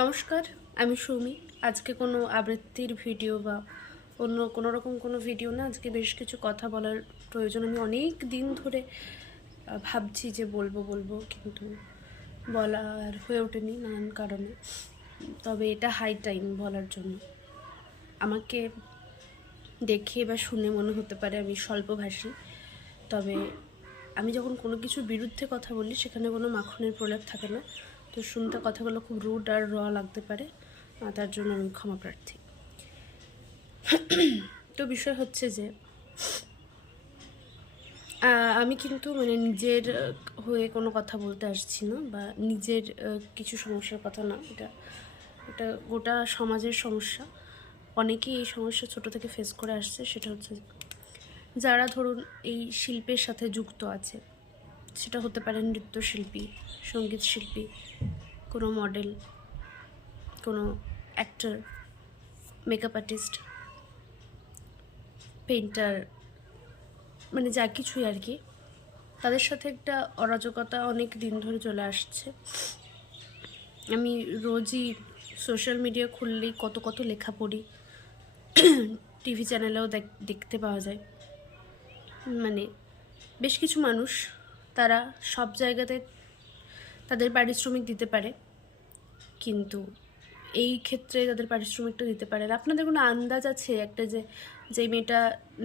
নমস্কার, আমি সৌমি। আজকে কোনো আবৃত্তির ভিডিও বা অন্য কোনো রকম কোনো ভিডিও না, আজকে বেশ কিছু কথা বলার প্রয়োজন। আমি অনেক দিন ধরে ভাবছি যে বলব বলব, কিন্তু বলার হয়ে ওঠেনি নানান কারণে। তবে এটা হাই টাইম বলার জন্য। আমাকে দেখে বা শুনে মনে হতে পারে আমি স্বল্পভাষী। তবে আমি যখন কোনো কিছুর বিরুদ্ধে কথা বলি, সেখানে কোনো মাখনের প্রলেপ থাকে না। তো শুনতে কথাগুলো খুব রুড আর র লাগতে পারে তার জন্য আমি ক্ষমা প্রার্থী। তো বিষয় হচ্ছে যে আমি কিন্তু মানে নিজের হয়ে কোনো কথা বলতে আসছি না বা নিজের কিছু সমস্যার কথা না, এটা এটা গোটা সমাজের সমস্যা। অনেকেই এই সমস্যা ছোট থেকে ফেস করে আসছে, সেটা হচ্ছে যারা ধরুন এই শিল্পের সাথে যুক্ত আছে সেটা হতে পারে নৃত্যশিল্পী, সংগীত শিল্পী, কোনো মডেল কোনো অ্যাক্টর মেকআপ আর্টিস্ট পেন্টার মানে যা কিছুই আর কি। তাদের সাথে একটা অরাজকতা অনেক দিন ধরে চলে আসছে। আমি রোজই সোশ্যাল মিডিয়া খুললেই কত কত লেখা পড়ি। টিভি চ্যানেলেও দেখ- দেখতে পাওয়া যায়। মানে বেশ কিছু মানুষ তারা সব জায়গাতে তাদের পারিশ্রমিক দিতে পারে। কিন্তু এই ক্ষেত্রে তাদের পারিশ্রমিকটা দিতে পারে আপনাদের কোনো আন্দাজ আছে একটা যে যে মেয়েটা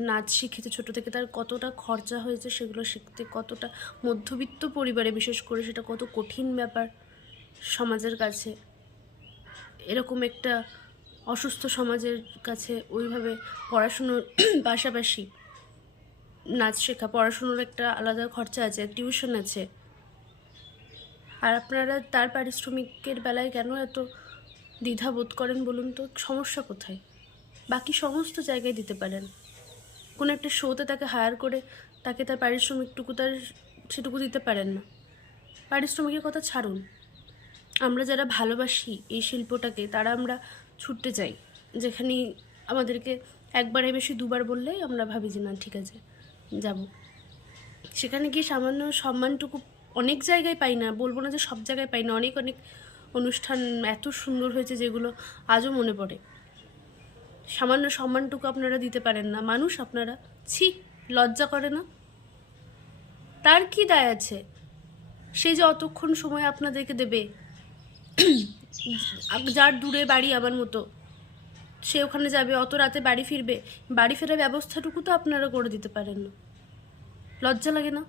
নাচ শিখেছে ছোটো থেকে, তার কতটা খরচা হয়েছে সেগুলো শিখতে, কতটা মধ্যবিত্ত পরিবারে বিশেষ করে সেটা কত কঠিন ব্যাপার সমাজের কাছে? এরকম একটা অসুস্থ সমাজের কাছে ওইভাবে পড়াশুনোর পাশাপাশি নাচ শেখা, পড়াশুনোর একটা আলাদা খরচা আছে টিউশন আছে। আর আপনারা তার পারিশ্রমিকের বেলায় কেন এত দ্বিধা বোধ করেন বলুন তো? সমস্যা কোথায়? বাকি সমস্ত জায়গায় দিতে পারেন। কোনো একটা শোতে তাকে হায়ার করে তাকে তার পারিশ্রমিকটুকু তার সেটুকু দিতে পারেন না। পারিশ্রমিকের কথা ছাড়ুন। আমরা যারা ভালোবাসি এই শিল্পটাকে, তারা আমরা ছুটতে চাই। যেখানে আমাদেরকে একবারে বেশি দুবার বললেই আমরা ভাবি যে না, ঠিক আছে। যাব। সেখানে গিয়ে সামান্য সম্মানটুকু অনেক জায়গায় পাই না, বলব না যে সব জায়গায় পাই না, অনেক অনেক অনুষ্ঠান এত সুন্দর হয়েছে যেগুলো আজও মনে পড়ে। সামান্য সম্মানটুকু আপনারা দিতে পারেন না, মানুষ আপনারা, ছি, লজ্জা করে না। তার কি দায় আছে? সে যে অতক্ষণ সময় আপনাদেরকে দেবে, যার দূরে বাড়ি আমার মতো। সে ওখানে যাবে, অত রাতে বাড়ি ফিরবে। বাড়ি ফেরার ব্যবস্থাটুকু তো আপনারা করে দিতে পারেন না। লজ্জা লাগে না?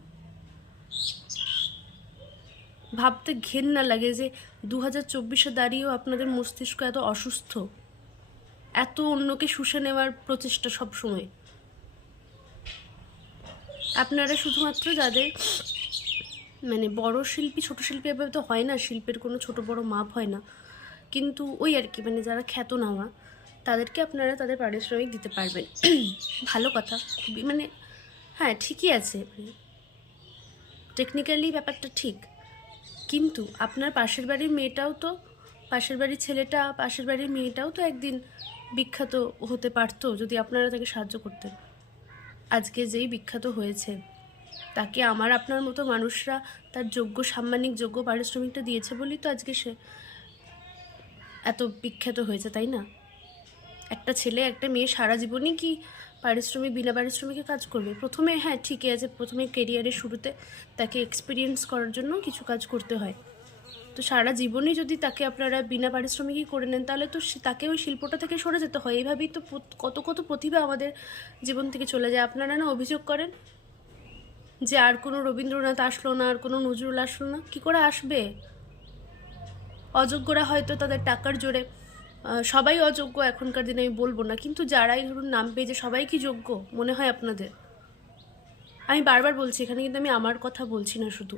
ভাবতে ঘেন্না লাগে যে দু হাজার চব্বিশে দাঁড়িয়েও আপনাদের মস্তিষ্ক এত অসুস্থ। এত অন্যকে শুষে নেওয়ার প্রচেষ্টা সব সময় আপনারা শুধুমাত্র যাদের মানে বড় শিল্পী, ছোট শিল্পী এভাবে তো হয় না, শিল্পের কোনো ছোট বড় মাপ হয় না। কিন্তু ওই আর কি মানে যারা খ্যাতনামা তাদেরকে আপনারা তাদের পারিশ্রমিক দিতে পারবেন। ভালো কথা। খুবই মানে হ্যাঁ ঠিকই আছে। টেকনিক্যালি ব্যাপারটা ঠিক। কিন্তু আপনার পাশের বাড়ির মেয়েটাও তো, পাশের বাড়ির ছেলেটা, পাশের বাড়ির মেয়েটাও তো একদিন বিখ্যাত হতে পারতো যদি আপনারা তাকে সাহায্য করতেন। আজকে যেই বিখ্যাত হয়েছে, তাকে আমার আপনার মতো মানুষরা তার যোগ্য সাম্মানিক, যোগ্য পারিশ্রমিকটা দিয়েছে বলেই তো আজকে সে এত বিখ্যাত হয়েছে, তাই না? একটা ছেলে, একটা মেয়ে সারা জীবনই কি পারিশ্রমিক, বিনা পারিশ্রমিকে কাজ করবে? প্রথমে হ্যাঁ ঠিকই আছে, প্রথমে কেরিয়ারের শুরুতে তাকে এক্সপিরিয়েন্স করার জন্য কিছু কাজ করতে হয়। তো সারা জীবনই যদি তাকে আপনারা বিনা পারিশ্রমিকই করে নেন, তাহলে তো তাকে ওই শিল্পটা থেকে সরে যেতে হয়। এইভাবেই তো কত কত প্রতিভা আমাদের জীবন থেকে চলে যায়। আপনারা না অভিযোগ করেন যে আর কোনো রবীন্দ্রনাথ আসলো না, আর কোনো নজরুল আসলো না? কী করে আসবে? অযোগ্যরা হয়তো তাদের টাকার জোরে সবাই অযোগ্য, এখনকার দিনে আমি বলব না। কিন্তু যারাই ধরুন নাম পেয়েছে সবাই কি যোগ্য, মনে হয় আপনাদের? আমি বারবার বলছি, এখানে কিন্তু আমি আমার কথা বলছি না শুধু।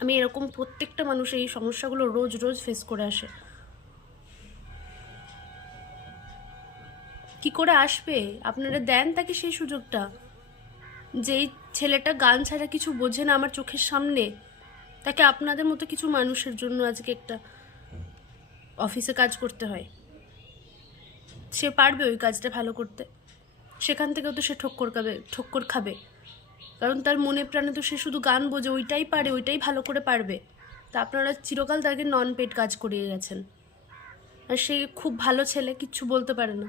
আমি এরকম প্রত্যেকটা মানুষ এই সমস্যাগুলো রোজ রোজ ফেস করে আসে। কি করে আসবে? আপনারা দেন তাকে সেই সুযোগটা। যেই ছেলেটা গান ছাড়া কিছু বোঝে না আমার চোখের সামনে, তাকে আপনাদের মতো কিছু মানুষের জন্য আজকে একটা অফিসে কাজ করতে হয়। সে পারবে ওই কাজটা ভালো করতে। সেখান থেকেও তো সে ঠক্কর খাবে ঠক্কর খাবে। কারণ তার মনে প্রাণে তো সে শুধু গান বোঝে, ওইটাই পারে, ওইটাই ভালো করে পারবে। তা আপনারা চিরকাল তাকে নন পেড কাজ করিয়ে গেছেন। আর সে খুব ভালো ছেলে, কিচ্ছু বলতে পারে না।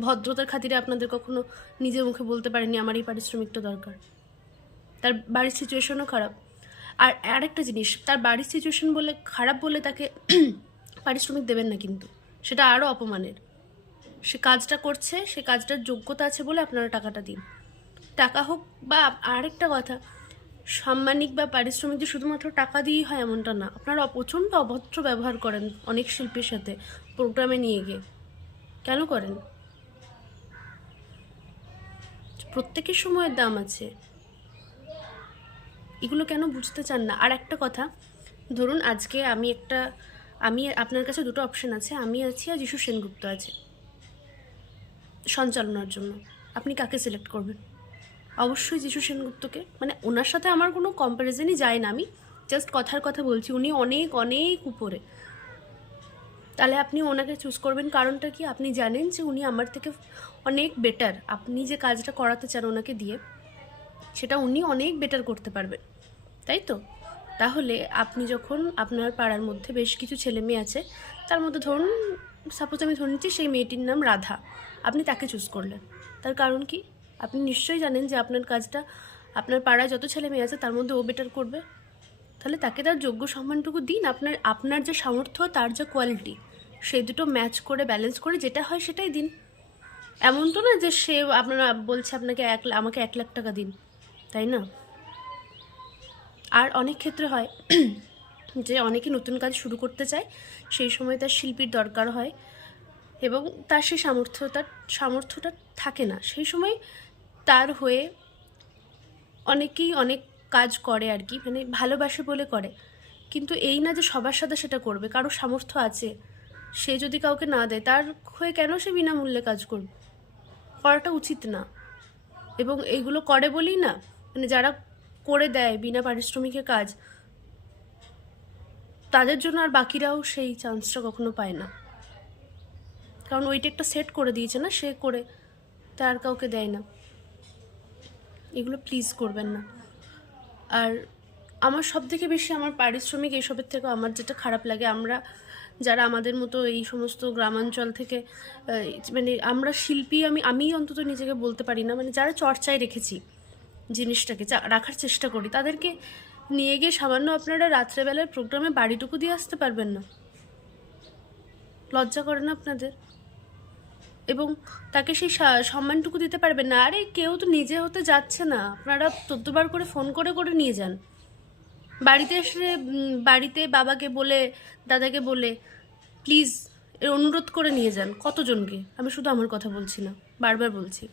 ভদ্রতার খাতিরে আপনাদের কখনো নিজের মুখে বলতে পারেনি আমার এই পারিশ্রমিকটা দরকার। তার বাড়ির সিচুয়েশনও খারাপ। আর আরেকটা জিনিস, তার বাড়ির সিচুয়েশন বলে, খারাপ বলে তাকে পারিশ্রমিক দেবেন না কিন্তু। সেটা আরও অপমানের। সে কাজটা করছে, সে কাজটার যোগ্যতা আছে বলে আপনারা টাকাটা দিন। টাকা হোক বা আরেকটা কথা, সাম্মানিক বা পারিশ্রমিক যে শুধুমাত্র টাকা দিয়েই হয় এমনটা না, আপনারা প্রচণ্ড অভদ্র ব্যবহার করেন অনেক শিল্পীর সাথে প্রোগ্রামে নিয়ে গিয়ে। কেন করেন? প্রত্যেকের সময়ের দাম আছে। এগুলো কেন বুঝতে চান না? আর একটা কথা, ধরুন আজকে আমি একটা, আমি আপনার কাছে দুটো অপশন আছে, আমি আছি আর যিশু সেনগুপ্ত আছে। সঞ্চালনার জন্য। আপনি কাকে সিলেক্ট করবেন? অবশ্যই যিশু সেনগুপ্তকে। মানে ওনার সাথে আমার কোনো কম্প্যারিজনই যায় না আমি। জাস্ট কথার কথা বলছি, উনি অনেক অনেক উপরে। তাহলে আপনি ওনাকে চুজ করবেন, কারণটা কি? আপনি জানেন যে উনি আমার থেকে অনেক বেটার আপনি যে কাজটা করাতে চান ওনাকে দিয়ে, সেটা উনি অনেক বেটার করতে পারবেন। তাই তো? তাহলে আপনি যখন আপনার পাড়ার মধ্যে বেশ কিছু ছেলে মেয়ে আছে, তার মধ্যে ধরুন সাপোজ আমি ধরে নিচ্ছি সেই মেয়েটির নাম রাধা। আপনি তাকে চুজ করলেন। তার কারণ কি? আপনি নিশ্চয়ই জানেন যে আপনার কাজটা, আপনার পাড়ায় যত ছেলে মেয়ে আছে তার মধ্যে ও বেটার করবে। তাহলে তাকে তার যোগ্য সম্মানটুকু দিন। আপনার আপনার যে সামর্থ্য, তার যে কোয়ালিটি সেই দুটো ম্যাচ করে ব্যালেন্স করে যেটা হয় সেটাই দিন। এমন তো না যে সে আপনারা, বলছে আপনাকে এক, আমাকে এক লাখ টাকা দিন, তাই না? আর অনেক ক্ষেত্রে হয় যে অনেকে নতুন কাজ শুরু করতে চায়, সেই সময় তার শিল্পীর দরকার হয় এবং তার সেই সামর্থ্য তার সামর্থ্যটা থাকে না। সেই সময় তার হয়ে অনেকেই অনেক কাজ করে আর কি মানে ভালোবাসে বলে করে। কিন্তু এই না যে সবার সাথে সেটা করবে, কারও সামর্থ্য আছে, সে যদি কাউকে না দেয়, তার হয়ে কেন সে বিনামূল্যে কাজ করবে? করাটা উচিত না। এবং এইগুলো করে বলেই না মানে যারা করে দেয় বিনা পারিশ্রমিকে কাজ তাদের জন্য আর বাকিরাও সেই চান্সটা কখনো পায় না। কারণ ওইটা একটা সেট করে দিয়েছে না, সে করে তার কাউকে দেয় না। এগুলো প্লিজ করবেন না। আর আমার সব থেকে বেশি আমার পারিশ্রমিক এইসবের থেকে আমার যেটা খারাপ লাগে, আমরা যারা আমাদের মতো এই সমস্ত গ্রামাঞ্চল থেকে মানে আমরা শিল্পী, আমি আমি অন্তত নিজেকে বলতে পারি না। মানে যারা চর্চায় রেখেছি জিনিসটাকে রাখার চেষ্টা করি, তাদেরকে নিয়ে গিয়ে সামান্য আপনারা রাত্রেবেলার প্রোগ্রামে বাড়িটুকু দিয়ে আসতে পারবেন না। লজ্জা করে না আপনাদের? এবং তাকে সেই সম্মানটুকু দিতে পারবেন না। আরে, কেউ তো নিজে হতে যাচ্ছে না। আপনারা চোদ্দবার করে ফোন করে করে নিয়ে যান। বাড়িতে এসে বাড়িতে বাবাকে বলে, দাদাকে বলে, প্লিজ, এর অনুরোধ করে নিয়ে যান। কতজনকে? আমি শুধু আমার কথা বলছি না, বারবার বলছি।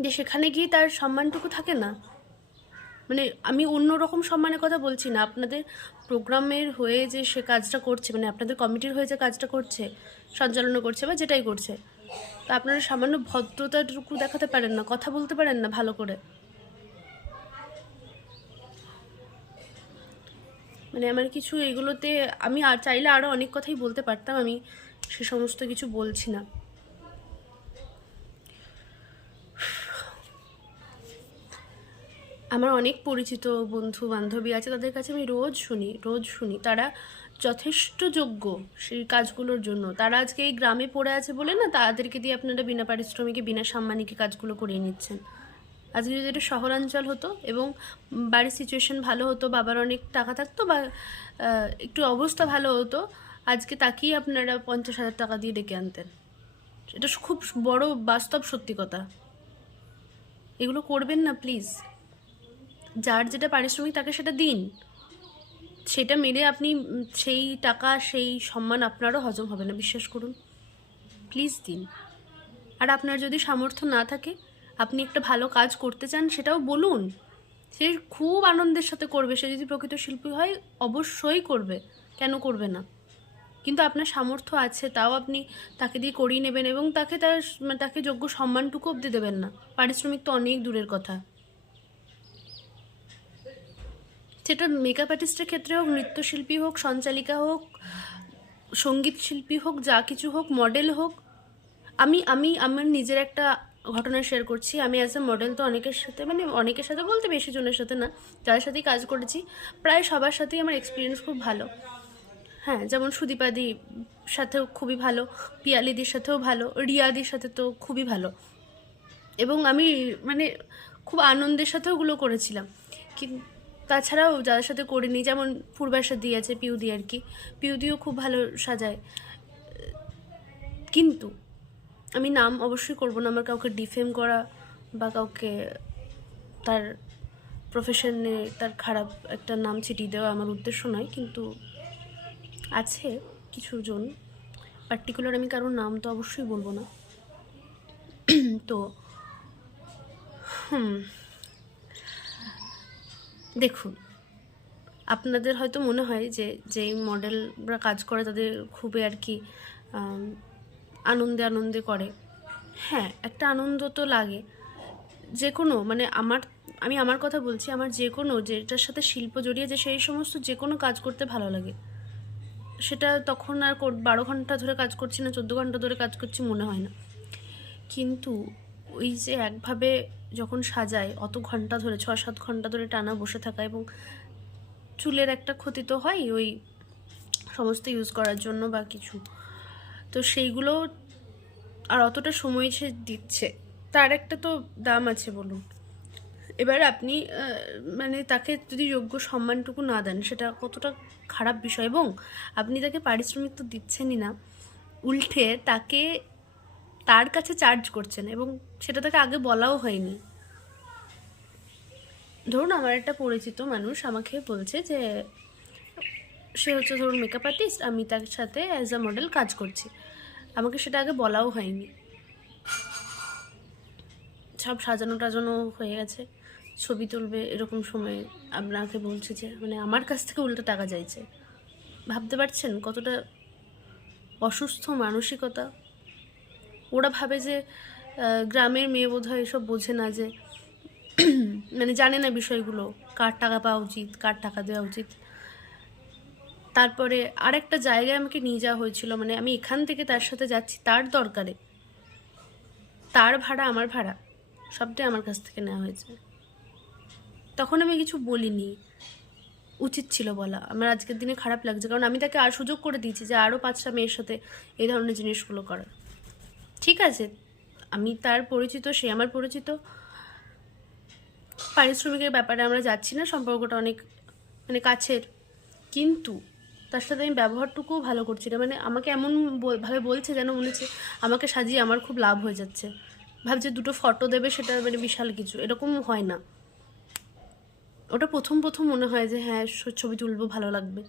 যে সেখানে গিয়ে তার সম্মানটুকু থাকে না মানে আমি অন্য রকম সম্মানের কথা বলছি না। আপনাদের প্রোগ্রামের হয়ে যে সে কাজটা করছে মানে আপনাদের কমিটির হয়ে যে কাজটা করছে, সঞ্চালনা করছে বা যেটাই করছে, তা আপনারা সামান্য ভদ্রতাটুকু দেখাতে পারেন না, কথা বলতে পারেন না ভালো করে। মানে আমার কিছু এগুলোতে আমি আর চাইলে আরও অনেক কথাই বলতে পারতাম, আমি সে সমস্ত কিছু বলছি না। আমার অনেক পরিচিত বন্ধু বান্ধবী আছে, তাদের কাছে আমি রোজ শুনি রোজ শুনি। তারা যথেষ্ট যোগ্য সেই কাজগুলোর জন্য। তারা আজকে এই গ্রামে পড়ে আছে বলে না, তাদেরকে দিয়ে আপনারা বিনা পারিশ্রমিকে, বিনা সাম্মানিকে কাজগুলো করিয়ে নিচ্ছেন। আজকে যদি এটা শহরাঞ্চল হতো এবং বাড়ির সিচুয়েশন ভালো হতো, বাবার অনেক টাকা থাকতো বা একটু অবস্থা ভালো হতো, আজকে তাকেই আপনারা পঞ্চাশ হাজার টাকা দিয়ে ডেকে আনতেন। এটা খুব বড় বাস্তব সত্যি কথা। এগুলো করবেন না প্লিজ যার যেটা পারিশ্রমিক তাকে সেটা দিন। সেটা মেরে আপনি সেই টাকা, সেই সম্মান আপনারও হজম হবে না, বিশ্বাস করুন। প্লিজ দিন। আর আপনার যদি সামর্থ্য না থাকে, আপনি একটা ভালো কাজ করতে চান সেটাও বলুন। সে খুব আনন্দের সাথে করবে। সে যদি প্রকৃত শিল্পী হয়, অবশ্যই করবে। কেন করবে না? কিন্তু আপনার সামর্থ্য আছে, তাও আপনি তাকে দিয়ে করিয়ে নেবেন এবং তাকে তার, তাকে যোগ্য সম্মানটুকু অবধি দেবেন না। পারিশ্রমিক তো অনেক দূরের কথা। সেটা মেকআপ আর্টিস্টের ক্ষেত্রে হোক, নৃত্যশিল্পী হোক, সঞ্চালিকা হোক সংগীত শিল্পী হোক, যা কিছু হোক মডেল হোক, আমি আমি, আমার নিজের একটা ঘটনা শেয়ার করছি। আমি অ্যাজ এ মডেল তো অনেকের সাথে মানে অনেকের সাথে বলতে বেশি জনের সাথে না যাদের সাথেই কাজ করেছি, প্রায় সবার সাথেই আমার এক্সপিরিয়েন্স খুব ভালো। হ্যাঁ যেমন সুদীপাদি সাথেও খুবই ভালো, পিয়ালিদির সাথেও ভালো, রিয়াদির সাথে তো খুবই ভালো। এবং আমি মানে খুব আনন্দের সাথে ওগুলো করেছিলাম। কিন্তু তাছাড়াও যাদের সাথে করিনি, যেমন পূর্বাশা দি আছে পিউদি আর কি, পিউদিও খুব ভালো সাজায়। কিন্তু আমি নাম অবশ্যই করব না, আমার কাউকে ডিফেম করা বা কাউকে তার প্রফেশনে তার খারাপ একটা নাম ছিটিয়ে দেওয়া আমার উদ্দেশ্য নয়, কিন্তু আছে কিছু জন পার্টিকুলার আমি কারোর নাম তো অবশ্যই বলব না। তো, হুম। দেখুন, আপনাদের হয়তো মনে হয় যে যেই মডেলরা কাজ করে তাদের খুবই আর কি আনন্দে আনন্দে করে। হ্যাঁ একটা আনন্দ তো লাগে। যে কোনো মানে আমার, আমি আমার কথা বলছি, আমার যে কোনো যেটার সাথে শিল্প জড়িয়ে যে সেই সমস্ত যে কোনো কাজ করতে ভালো লাগে। সেটা তখন আর বারো ঘণ্টা ধরে কাজ করছি না, চোদ্দ ঘণ্টা ধরে কাজ করছি মনে হয় না। কিন্তু ওই যে একভাবে যখন সাজায় অত ঘণ্টা ধরে ছ সাত ঘণ্টা ধরে টানা বসে থাকা এবং চুলের একটা ক্ষতি তো হয় ওই সমস্ত ইউজ করার জন্য বা কিছু। তো সেইগুলো আর অতটা সময় সে দিচ্ছে। তার একটা তো দাম আছে বলুন। এবার আপনি মানে তাকে যদি যোগ্য সম্মানটুকু না দেন, সেটা কতটা খারাপ বিষয় এবং আপনি তাকে পারিশ্রমিক তো দিচ্ছেনই না, উল্টে তাকে তার কাছে চার্জ করছেন এবং সেটা তাকে আগে বলাও হয়নি। ধরুন আমার একটা পরিচিত মানুষ আমাকে বলছে যে, সে হচ্ছে ধরুন মেকআপ আর্টিস্ট আমি তার সাথে অ্যাজ আ মডেল কাজ করছি। আমাকে সেটা আগে বলাও হয়নি। সব সাজানো টাজানো হয়ে গেছে। ছবি তুলবে এরকম সময়ে আপনাকে বলছে যে মানে আমার কাছ থেকে উল্টো টাকা চাইছে। ভাবতে পারছেন কতটা অসুস্থ মানসিকতা? ওরা ভাবে যে গ্রামের মেয়ে বোধ হয় এসব বোঝে না যে মানে জানে না বিষয়গুলো, কার টাকা পাওয়া উচিত, কার টাকা দেওয়া উচিত। তারপরে আরেকটা জায়গায় আমাকে নিয়ে যাওয়া হয়েছিল মানে আমি এখান থেকে তার সাথে যাচ্ছি, তার দরকারে। তার ভাড়া আমার ভাড়া সবটাই আমার কাছ থেকে নেওয়া হয়েছে। তখন আমি কিছু বলিনি, উচিত ছিল বলা। আমার আজকের দিনে খারাপ লাগছে, কারণ আমি তাকে আর সুযোগ করে দিয়েছি যে আরও পাঁচটা মেয়ের সাথে এই ধরনের জিনিসগুলো করার। ঠিক আছে, আমি তার পরিচিত, সে আমার পরিচিত। পারিশ্রমিকের ব্যাপারে আমরা যাচ্ছি না, সম্পর্কটা অনেক মানে কাছের। কিন্তু তার সাথে আমি ব্যবহারটুকুও ভালো করছি না মানে আমাকে এমন ভাবে বলছে যেন মনে হচ্ছে আমাকে সাজিয়ে আমার খুব লাভ হয়ে যাচ্ছে। ভাবছে দুটো ফটো দেবে, সেটা মানে বিশাল কিছু, এরকম হয় না। ওটা প্রথম প্রথম মনে হয় যে হ্যাঁ ছবি তুলবো, ভালো লাগবে।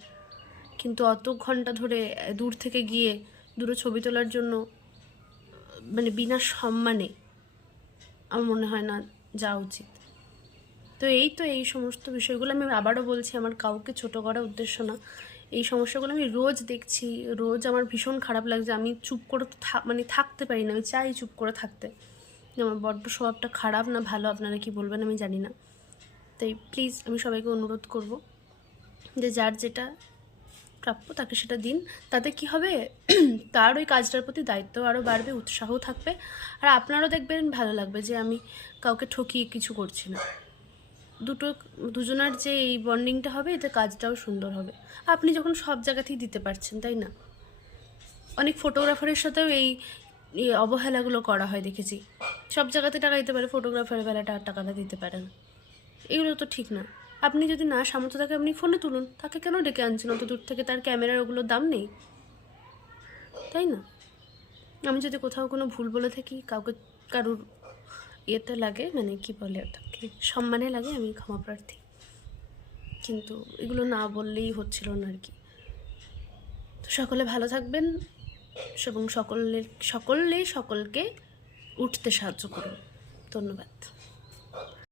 কিন্তু অত ঘণ্টা ধরে দূর থেকে গিয়ে, দুটো ছবি তোলার জন্য মানে বিনা সম্মানে আমার মনে হয় না যাওয়া উচিত। তো এই তো এই সমস্ত বিষয়গুলো আমি আবারও বলছি, আমার কাউকে ছোট করার উদ্দেশ্য না। এই সমস্যাগুলো আমি রোজ দেখছি, রোজ আমার ভীষণ খারাপ লাগছে। আমি চুপ করে মানে থাকতে পারি না, আমি চাই চুপ করে থাকতে। আমার বড্ড স্বভাবটা খারাপ না ভালো, আপনারা কি বলবেন আমি জানি না। তাই প্লিজ আমি সবাইকে অনুরোধ করব যে যার যেটা প্রাপ্য তাকে সেটা দিন। তাতে কি হবে? তার ওই কাজটার প্রতি দায়িত্ব আরও বাড়বে উৎসাহ থাকবে। আর আপনারও দেখবেন ভালো লাগবে যে আমি কাউকে ঠকিয়ে কিছু করছি না। দুটো, দুজনার যে এই বন্ডিংটা হবে, এতে কাজটাও সুন্দর হবে। আপনি যখন সব জায়গাতেই দিতে পারছেন, তাই না? অনেক ফটোগ্রাফারের সাথেও এই অবহেলাগুলো করা হয়, দেখেছি। সব জায়গাতে টাকা দিতে পারে ফটোগ্রাফারের বেলাটা টাকাটা দিতে পারে না। এগুলো তো ঠিক না। আপনি যদি না সামর্থ্য থাকে আপনি ফোনে তুলুন। তাকে কেন ডেকে আনছেন? অত দূর থেকে তার ক্যামেরার ওগুলোর দাম নেই। তাই না? আমি যদি কোথাও কোনো ভুল বলে থাকি, কাউকে কারুর ইয়েতে লাগে মানে কি বলে ওটাকে, সম্মানে লাগে, আমি ক্ষমা প্রার্থী। কিন্তু এগুলো না বললেই হচ্ছিল না আর কি। তো সকলে ভালো থাকবেন এবং সকলের, সকলেই সকলকে উঠতে সাহায্য করুন। ধন্যবাদ।